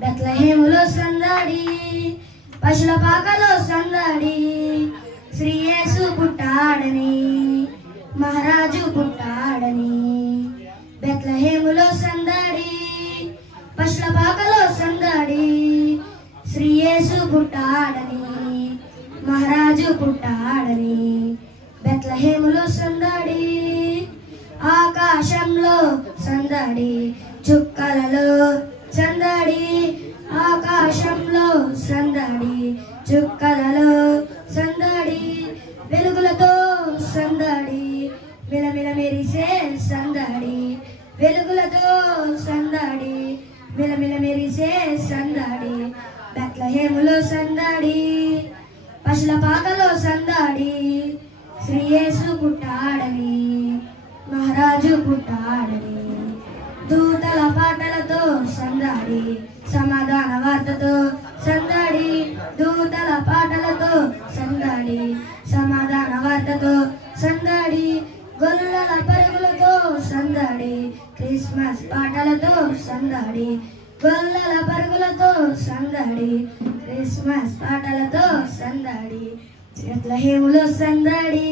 బెత్లెహేములో సందడి, పశుల పాకలో సందడి, శ్రీ యేసు పుట్టాడని, మహారాజు పుట్టాడని. బెత్లెహేములో సందడి, పశుల పాకలో సందడి, శ్రీ యేసు పుట్టాడని, మహారాజు పుట్టాడని. బెత్లెహేములో సందడి, ఆకాశంలో సందడి, చుక్కలలో సందడి, ఆకాశంలో సందడి, చుక్కలలో సందడి, వెలుగులతో సందడి, మిలమిల మెరిసే సందడి, వెలుగులతో సందడి, మిలమిల మెరిసే సందడి. బెత్లెహేములో సందడి, పశుల పాకలో సందడి, శ్రీ యేసు పుట్టాడని, మహారాజు పుట్టాడని. దూతల పాటలతో సందడి, సమాధాన వార్తతో సందడి, దూతల పాటలతో సందడి, సమాధాన వార్తతో సందడి, గొర్రెల పరుగులతో సందడి, క్రిస్మస్ పాటలతో సందడి, గొర్రెల పరుగులతో సందడి, క్రిస్మస్ పాటలతో సందడి. బెత్లెహేములో సందడి,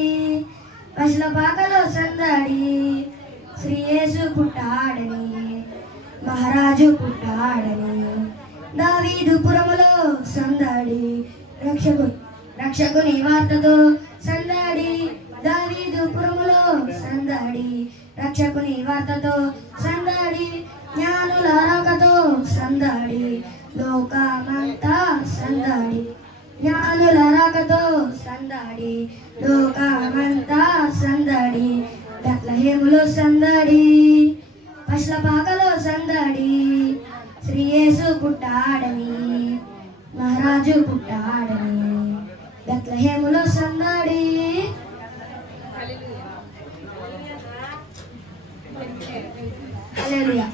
పశుల పాకలో సందడి, శ్రీ యేసు పుట్టాడని, మహారాజు పుట్టాడని. దావీదు పురములో సందడి, రక్షకుని వార్తతో సందడి, దావీదు పురములో సందడి, రక్షకుని వార్తతో సందడి, జ్ఞానుల రాకతో సందడి, లోకమంతా సందడి, జ్ఞానుల రాకతో సందడి, లోకమంతా సందడి. బెత్లెహేములో సందడి, పశుల పాకలో సందడి, శ్రీ యేసు పుట్టాడని, మహారాజు పుట్టాడని. బెత్లెహేములో సందడి. హల్లెలూయా.